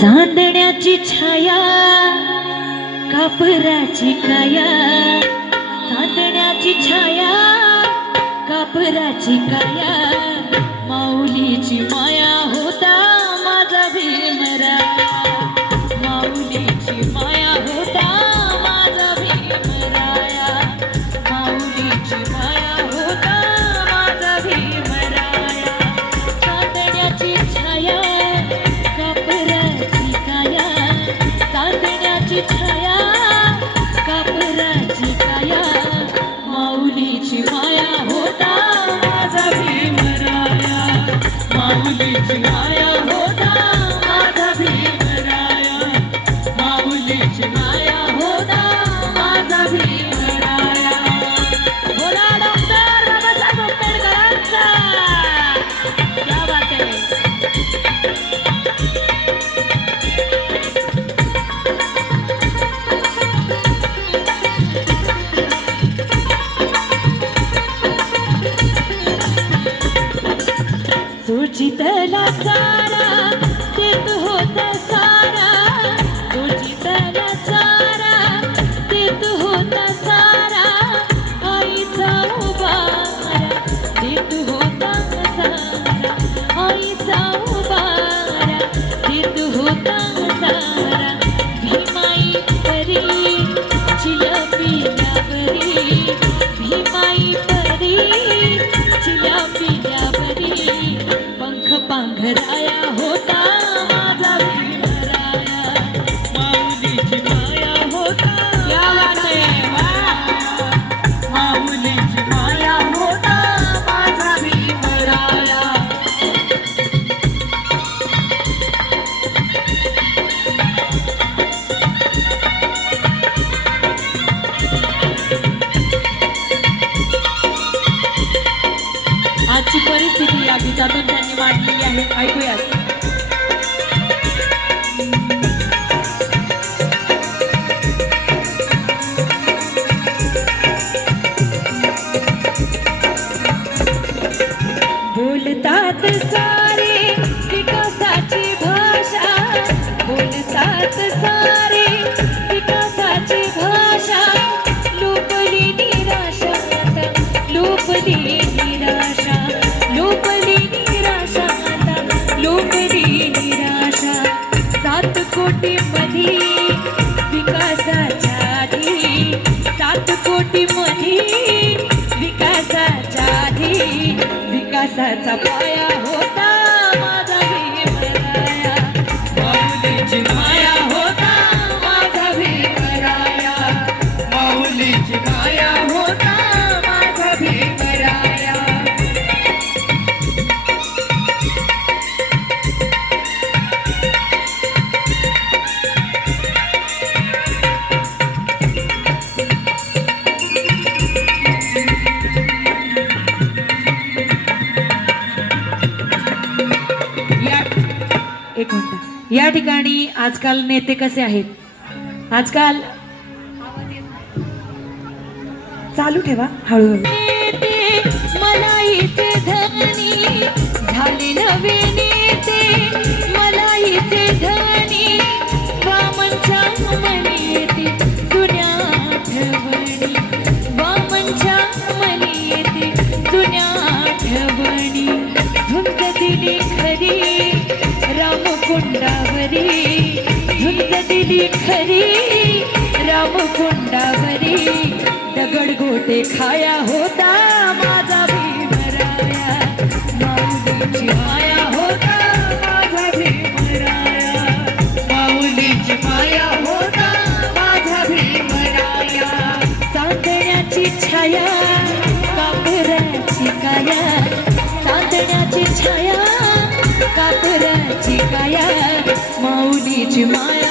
चांदण्याची छाया कापराची काया, चांदण्याची छाया कापराची काया, माऊलीची माया होता माझा भीमराया, माऊलीची माया होता माझा भीमराया, माऊलीची माया होता माझा भीमराया, चांदण्याची छाया कापराची काया, चांदण्याची छाया कापराची काया, माऊलीची माया होता माझा भीमराया, माऊलीची माया होता माझा भीमराया, माऊलीची माया होता माझा भीमराया. बोला डॉक्टर बाबासाहेब आंबेडकरांचा. क्या बात है. सुचितला सारा देत होता सारा, सुचितला सारा देत होता सारा, आईचा उबारा देत होता सारा, आईचा उबारा देत होता सारा, भीमाई परी चिल्या पिल्यावरी, भीमाई परी चिल्या पिल्यावरी, पंख पांघराया होता माझा भीमराया, माऊलीची माया होता. क्या बात है. माऊलीची माया होता माझा भीमराया. आजची परिस्थिती या गीतातून त्यांनी मांडलेली आहे. ऐकूयात. बोलतात सारे विकासाची भाषा, बोलतात सारे विकासाची भाषा, लोपली निराशा आता, लोपली निराशा, लोपली निराशा आता, लोपली निराशा, 7 कोटी मध्ये विकासाच्या आधी, 7 कोटी मध्ये विकासाच्या आधी, विकासाचा पाया होता माझा भीमराया, माऊलीची माया होता माझा भीमराया, माऊलीची माया होता माझा भीमराया. एक मिनिट. या ठिकाणी आजकाल नेते कसे आहेत, आजकाल चालू ठेवा हळूहळू. मलाईचे धनी झाले नवे नेते, मलाईचे धनी वामनच्या मनी येते जुन्या आठवणी, वामनच्या मनी येते जुन्या आठवणी, झुंज दिली खरी रामकुंडावरी, झुंज दिली खरी रामकुंडावरी, दगड गोटे खाया होता माझा भीमराया, माऊलीची माया होता माझा भीमराया, माऊलीची माया होता माझा भीमराया, चांदण्याची छाया कापराची काया, चांदण्याची छाया कापराची काया, माऊलीची माया